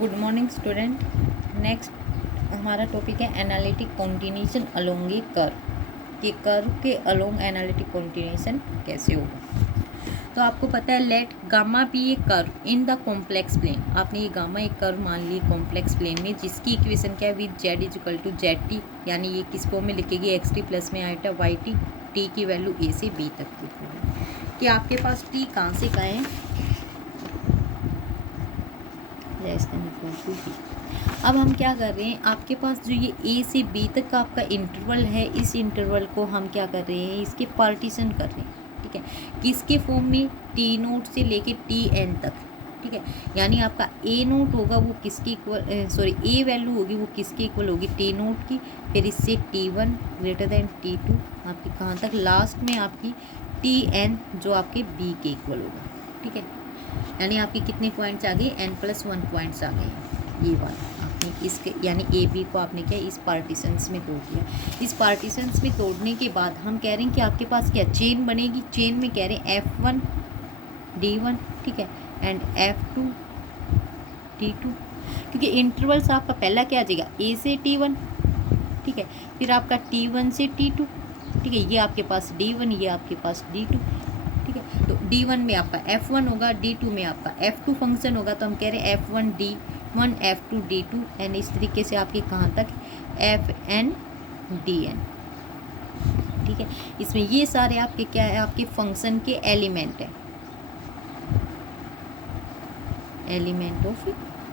Good morning student. Next हमारा topic है analytic continuation along a curve कि curve के अलोंग एनालिटिक कॉन्टिन्यूशन कैसे होगा। तो आपको पता है let gamma be a curve in the complex plane. आपने ये गामा एक कर्व मान ली कॉम्प्लेक्स प्लेन में जिसकी इक्वेशन क्या है with z equal to z t, यानी ये किस फॉर्म में लिखेगी एक्स टी प्लस में आइटा वाई टी, टी की वैल्यू ए से बी तक लिखेगी कि आपके पास टी कहाँ से कहाँ है less than equal to b. अब हम क्या कर रहे हैं, आपके पास जो ये ए से बी तक का आपका इंटरवल है, इस इंटरवल को हम क्या कर रहे हैं, इसके पार्टीशन कर रहे हैं। ठीक है, किसके फॉर्म में, टी नोट से लेके टी एन तक। ठीक है, यानी आपका ए नोट होगा वो किसकी इक्वल, सॉरी ए वैल्यू होगी वो किसके इक्वल होगी, टी नोट की। फिर इससे t one greater than t two आपकी कहाँ तक, लास्ट में आपकी टी एन जो आपके बी के इक्वल होगा। ठीक है, यानी आपके कितने पॉइंट्स आ गए, n+1 पॉइंट्स आ गए। ये वाला आपने इसके यानी ए बी को आपने क्या इस पार्टीशंस में तोड़ दिया। इस पार्टीशंस में तोड़ने के बाद हम कह रहे हैं कि आपके पास क्या चेन बनेगी। चेन में कह रहे हैं F1 D1, ठीक है, एंड F2 T2, क्योंकि इंटरवल्स आपका पहला क्या आ जाएगा ए से T1, ठीक है, फिर आपका T1 से T2, ठीक है, ये आपके पास D1, ये आपके पास D2। ठीक है, तो D1 में आपका F1 होगा, D2 में आपका F2 फंक्शन होगा। तो हम कह रहे हैं F1 D1 F2 D2 and इस तरीके से आपके कहाँ तक Fn Dn। ठीक है, इसमें ये सारे आपके क्या है, आपके फंक्शन के एलिमेंट है, एलिमेंट ऑफ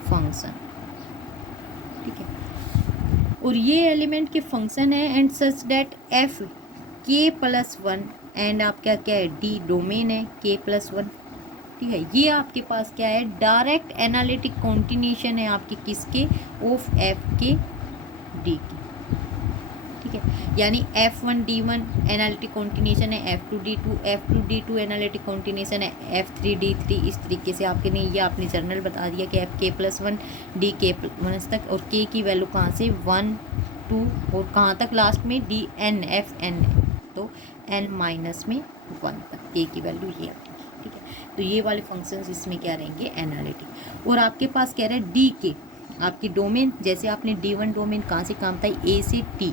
फंक्शन। ठीक है, और ये एलिमेंट के फंक्शन है and such that F k+1 and आपका क्या है डी डोमेन है k+1। ठीक है, ये आपके पास क्या है डायरेक्ट एनालिटिक कॉन्टिन्यूशन है आपके किसके, ऑफ एफ के डी की। ठीक है, यानी F1 D1 एनालिटिक कॉन्टिन्यूशन है, F2 D2 एनालिटिक कॉन्टिन्यूशन है, F3 D3। इस तरीके से आपके ने ये आपने जर्नल बता दिया कि Fk+1 Dk+1 तक, और k की वैल्यू कहाँ से 1 2 और कहाँ तक लास्ट में Dn Fn है, तो n-1 तक k की वैल्यू ये आती है। ठीक है, तो ये वाले फंक्शंस इसमें क्या रहेंगे एनालिटिक। और आपके पास कह रहे हैं डी के आपकी डोमेन, जैसे आपने D1 डोमेन कहाँ से काम था ए से टी,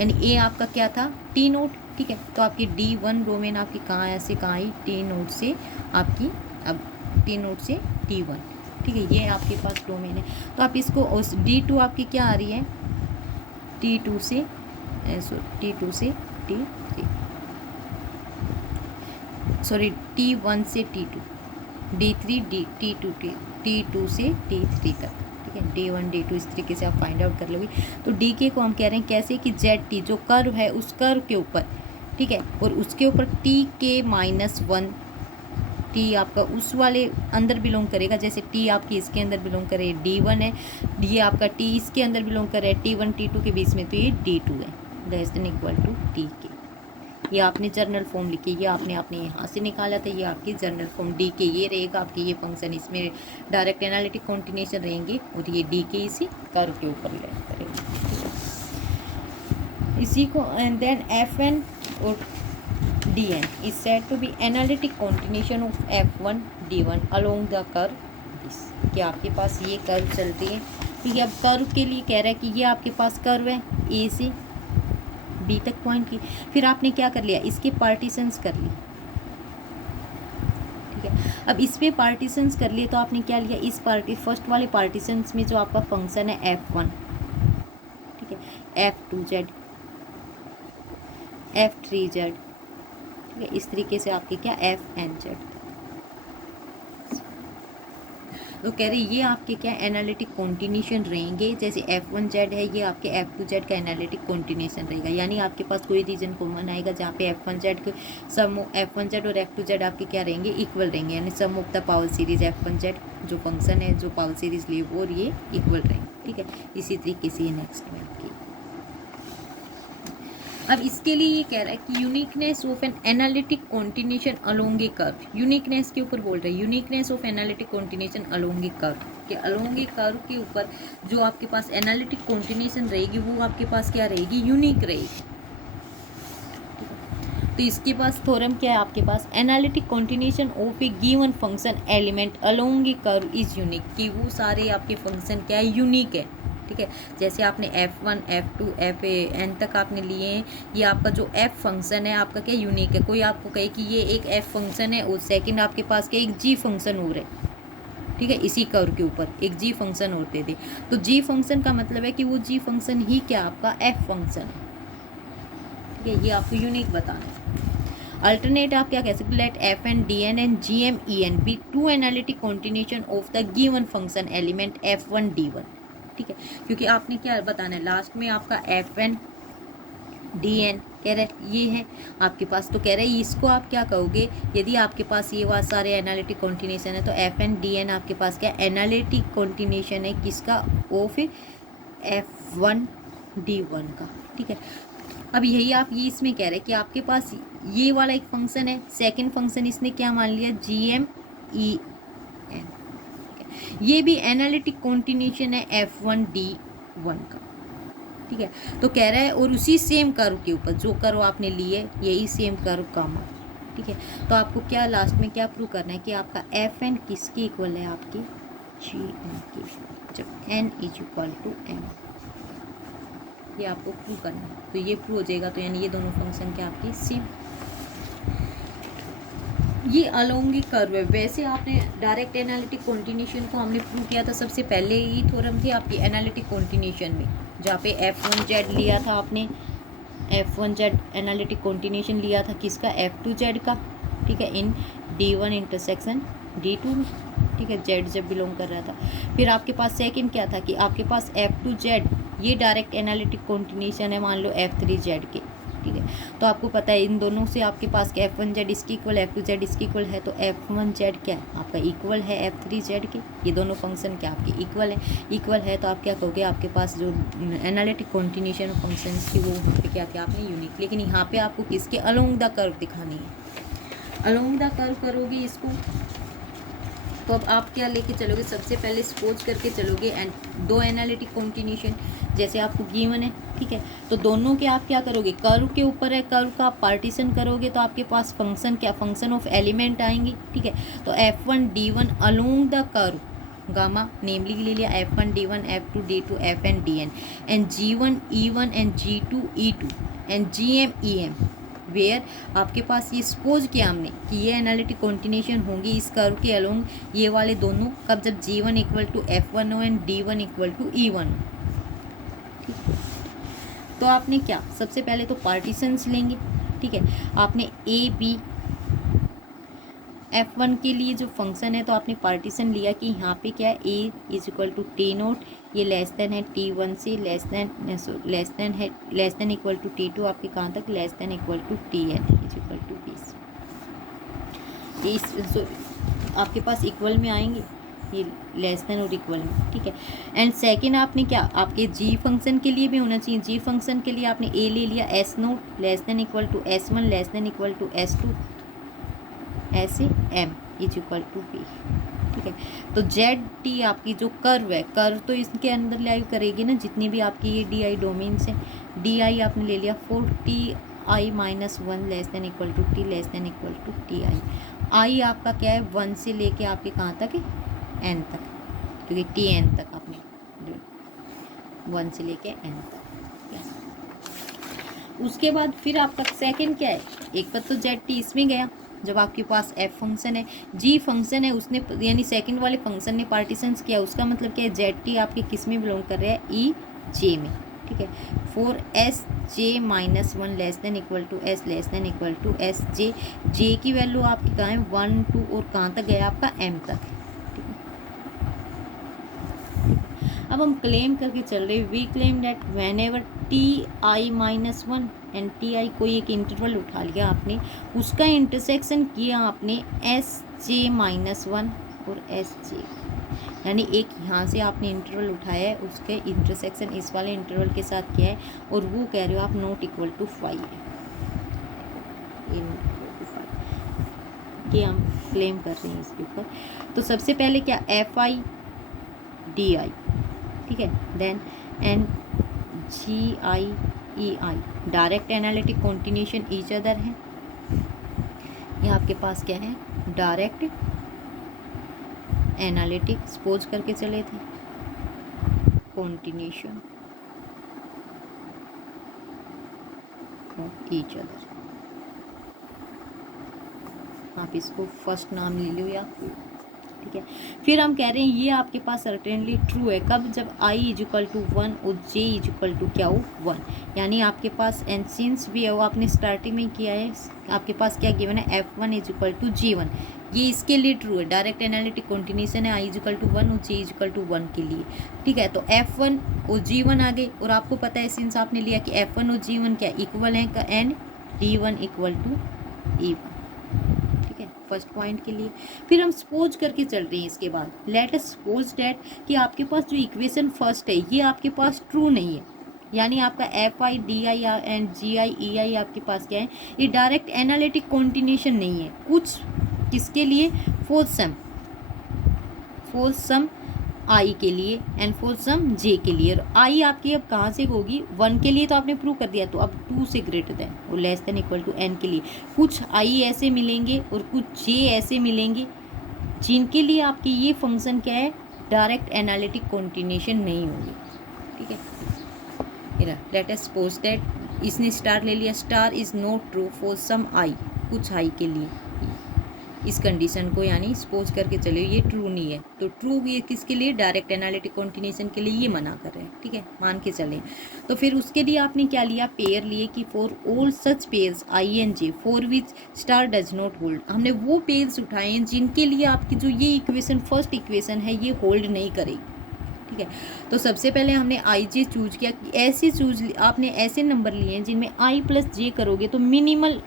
यानी ए आपका क्या था टी नोट। ठीक है, तो आपकी D1 डोमेन आपकी कहाँ ऐसे कहाँ आई टी नोट से आपकी, अब टी नोट से T1। ठीक है, ये आपके पास डोमेन है। तो आप इसको उस D2 आपकी क्या आ रही है T2 से T2 से T3, सॉरी T1 से T2, D3 T2 T2 से T3 तक। ठीक है, D1 D2 इस तरीके से आप फाइंड आउट कर लोगे। तो डी के को हम कह रहे हैं कैसे कि जेड टी जो कर्व है उस कर्व के ऊपर, ठीक है, और उसके ऊपर Tk-1 टी आपका उस वाले अंदर बिलोंग करेगा, जैसे टी आपकी इसके अंदर बिलोंग करे D1 है, ये आपका टी इसके अंदर बिलोंग करे T1 T2 के बीच में, तो ये D2 है, less than equal to t के। ये आपने जर्नल फॉर्म लिखी, ये आपने यहाँ से निकाला था, ये आपकी जर्नल फॉर्म डी के ये रहेगा आपके, ये फंक्शन इसमें डायरेक्ट एनालिटिक कॉन्टिन्यूशन रहेंगे और ये डी के इसी कर्व के ऊपर करेंगे इसी को। एंड देन Fn और Dn is said to be analytic continuation of F1 D1 along the curve this, कि आपके पास ये कर्व चलती है। ठीक है, अब कर्व के लिए कह रहा है कि ये आपके पास कर्व है ए से बी तक पॉइंट की, फिर आपने क्या कर लिया इसके पार्टीशंस कर लिए। ठीक है, अब इस पे पार्टीशंस कर लिए तो आपने क्या लिया इस फर्स्ट वाले पार्टीशंस में जो आपका फंक्शन है F1, ठीक है, F2Z F3Z, ठीक है, इस तरीके से आपके क्या FNZ। तो कह रहे ये आपके क्या एनालिटिक कॉन्टिन्यूशन रहेंगे, जैसे F1Z है ये आपके F2Z का एनालिटिक कॉन्टिन्यूशन रहेगा, यानी आपके पास कोई रीजन कॉमन आएगा जहाँ पे F1Z के सम F1Z और F2Z आपके क्या रहेंगे इक्वल रहेंगे, यानी sum of the power series F1Z जो फंक्शन है जो पावर सीरीज लिए वो और ये इक्वल रहेंगे। ठीक है, इसी तरीके से ये नेक्स्ट में आपकी। अब इसके लिए ये कह रहा है कि uniqueness of an analytic continuation along a curve, uniqueness के ऊपर बोल रहे हैं, uniqueness of analytic continuation along a curve, कि अलोंग ए कर्व के ऊपर जो आपके पास एनालिटिक कॉन्टिन्यूशन रहेगी वो आपके पास क्या रहेगी यूनिक रहेगी। तो इसके पास थ्योरम क्या है आपके पास, analytic continuation of a given function element along a curve is unique, कि वो सारे आपके फंक्शन क्या है, यूनिक है। ठीक है, जैसे आपने F1 F2 Fn तक आपने लिए हैं, ये आपका जो f फंक्शन है आपका क्या यूनिक है। कोई आपको कहे कि ये एक f फंक्शन है और सेकंड आपके पास क्या एक g फंक्शन और है, ठीक है, इसी कर्व के ऊपर एक g फंक्शन होते थे, तो g फंक्शन का मतलब है कि वो g फंक्शन ही क्या आपका f फंक्शन है। ठीक है, ये आपको यूनिक बताना है। अल्टरनेट आप क्या कह सकते, let f n d n and g m e n be two analytic continuation of the given function element F1 D1। ठीक है, क्योंकि आपने क्या बताना है लास्ट में आपका Fn Dn कह रहे ये है आपके पास, तो कह रहे हैं इसको आप क्या कहोगे, यदि आपके पास ये बात सारे एनालिटिक कॉन्टिन्यूशन है तो Fn Dn आपके पास क्या एनालिटिक कॉन्टिन्यूशन है किसका, ऑफ F1 D1 का। ठीक है, अब यही आप ये इसमें कह रहे हैं कि आपके पास ये वाला एक फंक्शन है, सेकंड फंक्शन इसने क्या मान लिया GMEn, ये भी एनालिटिक कॉन्टिन्यूशन है F1 D1 का। ठीक है, तो कह रहा है और उसी सेम कर्व के ऊपर जो कर्व आपने लिए यही सेम कर्व गामा। ठीक है, तो आपको क्या लास्ट में क्या प्रूव करना है कि आपका Fn किसके इक्वल है, आपके Gn के, जब n is equal to m, ये आपको प्रूव करना है। तो ये प्रूव हो जाएगा, तो यानी ये दोनों फंक्शन क्या आपकी सेम, ये अलोंग कर्व है। वैसे आपने डायरेक्ट एनालिटिक कॉन्टिन्यूशन को हमने प्रूव किया था, सबसे पहले ही थ्योरम थी आपकी एनालिटिक कॉन्टिन्यूशन में, जहाँ पे F1Z लिया था आपने, F1Z एनालिटिक कॉन्टिन्यूशन लिया था किसका, F2Z का। ठीक है, इन D1 इंटरसेक्शन D2 में। ठीक है, Z जब बिलोंग कर रहा था। फिर आपके पास सेकंड क्या था कि आपके पास F2Z ये डायरेक्ट एनालिटिक कॉन्टिन्यूशन है मान लो F3Z के। ठीक है, तो आपको पता है इन दोनों से आपके पास F1Z इसकी इक्वल F2Z इसकी इक्वल है, तो F1Z क्या है आपका इक्वल है F3Z के। ये दोनों फंक्शन क्या आपके इक्वल है, तो आप क्या कहोगे आपके पास जो एनालिटिक कॉन्टिन्यूशन ऑफ फंक्शंस की वो वहाँ पे क्या आपने यूनिक, लेकिन यहाँ पे आपको किसके अलोंग द कर्व दिखानी है, अलोंग द कर्व करोगे इसको, तो अब आप क्या लेके चलोगे, सबसे पहले सपोज करके चलोगे दो एनालिटिक कॉन्टिन्यूशन जैसे आपको गिवन है। ठीक है, तो दोनों के आप क्या करोगे, कर्व के ऊपर है, कर्व का आप पार्टीशन करोगे तो आपके पास फंक्शन क्या, फंक्शन ऑफ एलिमेंट आएंगे। ठीक है, तो F1 D1 along the curve gamma namely ले लिया F1 D1 F2 D2 Fn Dn and G1 E1 and G2 E2 and Gm Em, where आपके पास ये सपोज किया हमने कि ये एनालिटिक कॉन्टिन्यूशन होंगी इस कर्व के अलोंग ये वाले दोनों, कब, जब G1 इक्वल टू F1 हो and D1 equal to E1। ठीक है, तो आपने क्या सबसे पहले तो पार्टीशंस लेंगे। ठीक है, आपने ए बी F1 के लिए जो फंक्शन है तो आपने पार्टीशन लिया कि यहाँ पे क्या है ए इज इक्वल टू T0, ये लेस देन है T1 से, less than equal to T2 आपके कहाँ तक, less than equal to Tn is equal to B। ये आपके पास इक्वल में आएंगे, ये लेस देन और इक्वल में। ठीक है, एंड सेकंड आपने क्या आपके जी फंक्शन के लिए भी होना चाहिए, जी फंक्शन के लिए आपने ए ले लिया S0 less than equal to S1 less than equal to S2 ऐसे m is equal to b। ठीक है, तो ZT आपकी जो कर्व है, कर्व तो इसके अंदर लाइव करेगी ना जितनी भी आपकी ये DI डोमेन्स हैं, DI आपने ले लिया 4Ti-1 less than equal to T less than equal to Ti। I आपका क्या है 1 से लेके आपके कहाँ तक है n तक, क्योंकि Tn तक आपने 1 से लेके n तक। उसके बाद फिर आपका सेकंड क्या है, एक पर तो ZT इसमें गया जब आपके पास F फंक्शन है, G फंक्शन है उसने यानी सेकंड वाले फंक्शन ने पार्टीशंस किया, उसका मतलब क्या है ZT आपके किस में बिलोंग कर रहा है EJ में। ठीक है, 4SJ-1 less than equal to S less than equal to SJ, J की वैल्यू आपकी कहाँ है 1 2 और कहाँ तक गया आपका M तक। ठीक है, अब हम क्लेम करके चल रहे, we claim that whenever Ti-1 and Ti कोई एक इंटरवल उठा लिया आपने, उसका इंटरसेक्शन किया आपने Sj-1 और Sj, यानी एक यहाँ से आपने इंटरवल उठाया है उसके इंटरसेक्शन इस वाले इंटरवल के साथ किया है और वो कह रहे हो आप नॉट इक्वल टू 5 है, ये हम क्लेम कर रहे हैं इसके ऊपर। तो सबसे पहले क्या Fi Di, ठीक है, then and Gi EI direct analytic continuation each other है। ये आपके पास क्या है, डायरेक्ट एनालिटिक, सपोज करके चले थे, कॉन्टिन्यूशन ऑफ ईच अदर। आप इसको फर्स्ट नाम ले लो या, ठीक है। फिर हम कह रहे हैं ये आपके पास सर्टेनली ट्रू है, कब, जब i इज इक्वल टू 1 और j इज इक्वल टू क्या हो, 1। यानी आपके पास एंड सिंस भी है वो आपने स्टार्टिंग में किया है, आपके पास क्या गिवन है, f1 is equal to g1, ये इसके लिए ट्रू है, डायरेक्ट एनालिटिक कॉन्टिन्यूशन है, i इज इक्वल टू 1 और j इज इक्वल टू 1 के लिए, ठीक है। तो f1 और g1 आ गए, और आपको पता है सिंस आपने लिया कि f1 और g1 क्या इक्वल है, and d1 equal to e1, first point के लिए। फिर हम सपोज करके चल रहे हैं इसके बाद, लेट अस सपोज दैट कि आपके पास जो इक्वेशन फर्स्ट है ये आपके पास ट्रू नहीं है, यानी आपका f i d i and g i e i आपके पास क्या है, ये डायरेक्ट एनालिटिक कॉन्टिन्यूशन नहीं है, कुछ किसके लिए, फॉर सम आई के लिए एंड फॉर सम जे के लिए। और आई आपकी अब कहाँ से होगी, 1 के लिए तो आपने प्रूव कर दिया, तो अब 2 से ग्रेटर देन और less than equal to n के लिए कुछ आई ऐसे मिलेंगे और कुछ जे ऐसे मिलेंगे जिनके लिए आपकी ये फंक्शन क्या है, डायरेक्ट एनालिटिक कॉन्टिन्यूशन नहीं होगी, ठीक है। लेट अस सपोज दैट इसने स्टार ले लिया, star is not true for some i, कुछ आई के लिए इस कंडीशन को, यानी सपोज करके चले ये ट्रू नहीं है, तो ट्रू ये किसके लिए, डायरेक्ट एनालिटिक कॉन्टिन्यूशन के लिए ये मना कर रहे हैं, ठीक है, मान के चले। तो फिर उसके लिए आपने क्या लिया, पेयर लिए कि for all such pairs I and J for which star does not hold, हमने वो पेयर्स उठाए हैं जिनके लिए आपकी जो ये इक्वेशन फर्स्ट इक्वेशन है ये होल्ड नहीं करेगी, ठीक है। तो सबसे पहले हमने आई जे चूज किया, ऐसे चूज आपने ऐसे नंबर लिए हैं जिनमें आई प्लस जे करोगे तो मिनिमल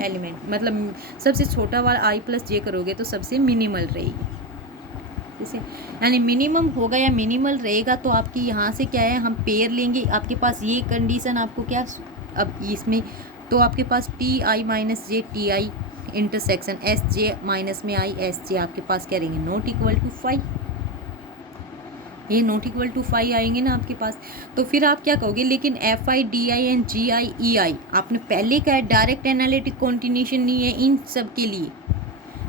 एलिमेंट, मतलब सबसे छोटा वाला आई प्लस जे करोगे तो सबसे मिनिमल रहेगी, जैसे यानी मिनिमम होगा या मिनिमल रहेगा, तो आपकी यहाँ से क्या है, हम पेयर लेंगे, आपके पास ये कंडीशन आपको क्या, अब इसमें तो आपके पास t i minus j t i intersection s j minus में आई एस जे आपके पास क्या रहेंगे, नॉट इक्वल टू 5, ये नॉट इक्वल टू 5 आएंगे ना आपके पास। तो फिर आप क्या कहोगे, लेकिन f i d i and g i e i आपने पहले कहा है डायरेक्ट एनालिटिक कॉन्टिन्यूशन नहीं है इन सब के लिए,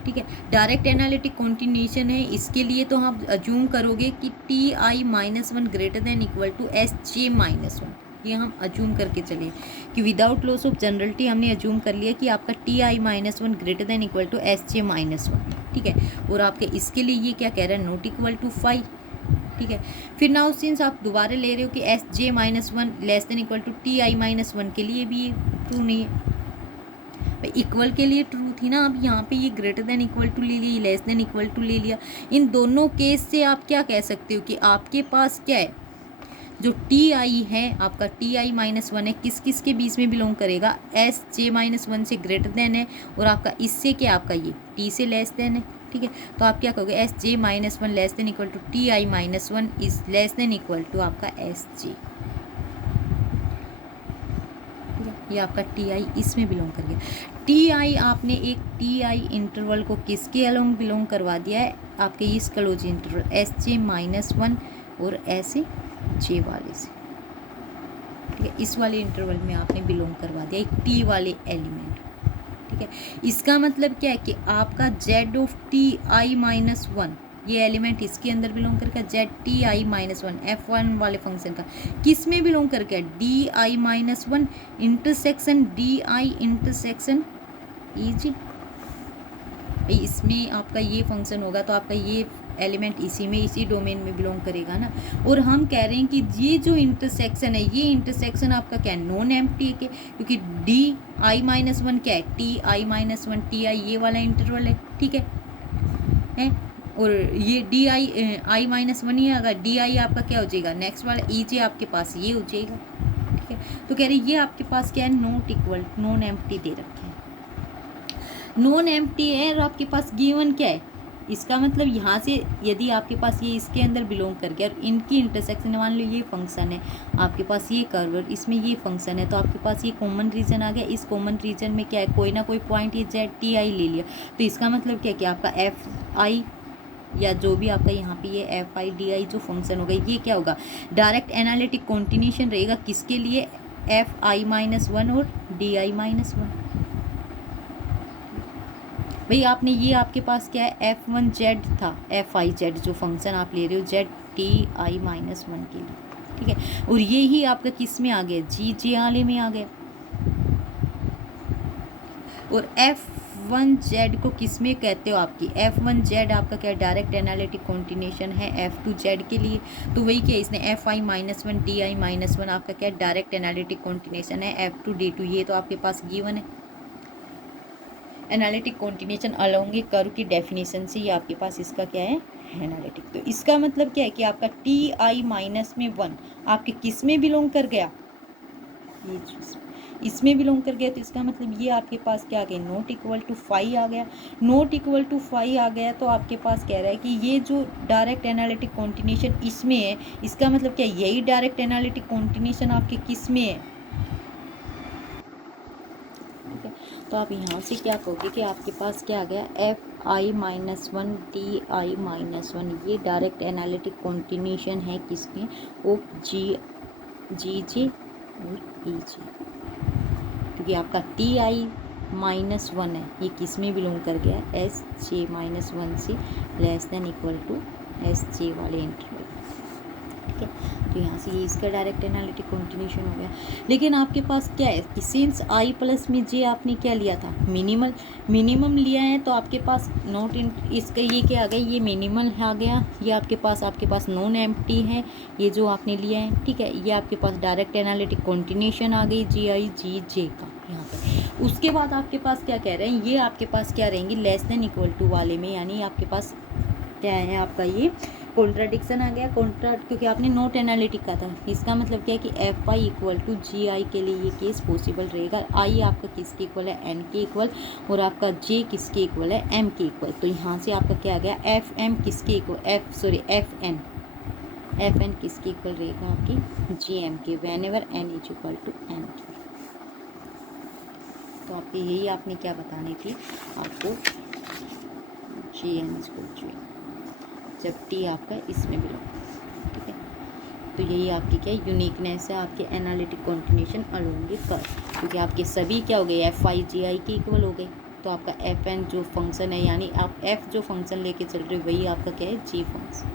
ठीक है, डायरेक्ट एनालिटिक कॉन्टिन्यूशन है इसके लिए, तो आप अज्यूम करोगे कि t i minus 1 greater than equal to s j minus 1, ये हम अज्यूम करके चले कि विदाउट लॉस ऑफ जनरलिटी हमने अज्यूम कर लिया कि आपका t i minus 1 greater than equal to s j minus 1, ठीक है, और आपके इसके लिए ये क्या कह रहा है, नॉट इक्वल टू 5, ठीक है। फिर नाउ सिंस आप दोबारा ले रहे हो कि s j minus 1 less than equal to t i minus 1 के लिए भी ट्रू नहीं है, इक्वल के लिए ट्रू थी ना, अब यहाँ पे ये ग्रेटर देन इक्वल टू ले लिया, लेस देन इक्वल टू ले लिया, इन दोनों केस से आप क्या कह सकते हो कि आपके पास क्या है, जो टी आई है आपका टी आई माइनस 1 है, किस किस के बीच में बिलोंग करेगा, एस जे माइनस 1 से ग्रेटर देन है, और आपका इससे क्या, आपका ये टी से लेस देन है, ठीक है। तो आप क्या कहोगे, s j minus 1 less than equal to t i minus 1 is less than equal to आपका एस जे, ठीक है, ये आपका टी आई इसमें बिलोंग कर गया। टी आई आपने एक टी आई इंटरवल को किसके अलोंग बिलोंग करवा दिया है, आपके इस close interval S j minus 1 और ऐसे जे वाले से, ठीक है, इस वाले इंटरवल में आपने बिलोंग करवा दिया एक टी वाले एलिमेंट, ठीक है। इसका मतलब क्या है कि आपका Z of T i minus 1 ये एलिमेंट इसके अंदर बिलोंग करके, Z T i minus 1 F1 वाले फंक्शन का किस में बिलोंग करके, d i minus 1 intersection d i intersection e g, इसमें आपका ये फंक्शन होगा तो आपका ये एलिमेंट इसी में इसी डोमेन में बिलोंग करेगा ना। और हम कह रहे हैं कि ये जो इंटरसेक्शन है ये इंटरसेक्शन आपका क्या है, नॉन एम्प्टी है, क्योंकि डी आई माइनस 1 क्या है, T i minus 1 T I ये वाला इंटरवल है, ठीक है, और ये डी आई माइनस 1 ही अगर डी आई आपका क्या हो जाएगा, नेक्स्ट वाला ई जे आपके पास ये हो जाएगा, ठीक है। तो कह रहे ये आपके पास क्या है, नॉट इक्वल नॉन एम्प्टी दे रखे हैं, नॉन एम्प्टी है, और आपके पास गिवन क्या है, इसका मतलब यहाँ से यदि आपके पास ये इसके अंदर बिलोंग कर गया और इनकी इंटरसेक्शन मान लो ये फंक्शन है आपके पास, ये कर्व इसमें ये फंक्शन है, तो आपके पास ये कॉमन रीजन आ गया, इस कॉमन रीजन में क्या है, कोई ना कोई पॉइंट ये जेड टी आई ले लिया, तो इसका मतलब क्या है कि आपका एफ आई या जो भी आपका यहाँ पे ये एफ आई डी आई जो फंक्शन होगा ये क्या होगा, डायरेक्ट एनालिटिक कॉन्टिन्यूशन रहेगा किसके लिए, एफ आई माइनस 1 और डी आई माइनस 1, भाई आपने ये आपके पास क्या है f1z था, f(i)z जो फंक्शन आप ले रहे हो z ti-1 के लिए, ठीक है। और ये ही आपका किस में आ गया, gj वाले में आ गया। और f1z को किस में कहते हो, आपकी f1z आपका क्या डायरेक्ट एनालिटिक कॉन्टिन्यूशन है f2z के लिए, तो वही क्या इसने fi-1 di-1 आपका क्या डायरेक्ट एनालिटिक कॉन्टिन्यूशन है f2 d2, ये तो आपके पास गिवन है। Analytic continuation along a curve की डेफिनेशन से ये आपके पास इसका क्या है एनालिटिक। तो इसका मतलब क्या है कि आपका ti-1 आपके किस में बिलोंग कर गया, ये इसमें बिलोंग कर गया। तो इसका मतलब ये आपके पास क्या आ गया, नॉट इक्वल टू फाई आ गया। नॉट इक्वल टू फाई आ गया तो आपके पास कह रहा है कि ये जो डायरेक्ट एनालिटिक कॉन्टिन्यूशन इसमें है, इसका मतलब क्या यही डायरेक्ट एनालिटिक कॉन्टिन्यूशन आपके किस में है, ठीक है। तो आप यहाँ से क्या कहोगे कि आपके पास क्या आ गया fi-1 ti-1, ये डायरेक्ट एनालिटिक कॉन्टिन्यूशन है किसमें, ऑफ gj और ej, क्योंकि आपका ti-1 है, ये किस में बिलोंग कर गया, sj-1 से less than equal to sj वाले इंटरवल, ठीक है। तो यहाँ से ये इसका डायरेक्ट एनालिटिक कॉन्टिन्यूशन हो गया। लेकिन आपके पास क्या है कि सिंस i प्लस में j आपने क्या लिया था, मिनिमम लिया है, तो आपके पास नॉट इन इसका ये क्या आ गया, ये मिनिमल आ गया, ये आपके पास नॉन एम्प्टी है, ये जो आपने लिया है, ठीक है। ये आपके पास डायरेक्ट एनालिटिक कॉन्टिन्यूशन आ गई ji का यहाँ पे। उसके बाद आपके पास क्या कह रहे हैं, ये आपके पास क्या रहेंगे लेस देन इक्वल टू वाले में, यानी आपके पास क्या है आपका ये कॉन्ट्राडिक्शन आ गया, क्योंकि आपने नॉट एनालिटिक का था। इसका मतलब क्या है कि fi इक्वल टू जी आई के लिए ये केस पॉसिबल रहेगा। आई आपका किसके इक्वल है, n के इक्वल, और आपका j किसके इक्वल है, m के इक्वल। तो यहाँ से आपका क्या आ गया fm किसके इक्वल, fn किसके इक्वल रहेगा, आपकी gm के, whenever n is equal to m के। तो आपकी यही आपने क्या बतानी थी आपको, gn इज इक्वल टू जब t आपका इसमें बिलोंग, ठीक है। तो यही आपकी क्या यूनिकनेस है आपके analytic continuation along a curve, क्योंकि आपके सभी क्या हो गए fi-ji के इक्वल हो गए। तो आपका fn जो फंक्शन है, यानी आप f जो फंक्शन लेके चल रहे हो वही आपका क्या है g फंक्शन।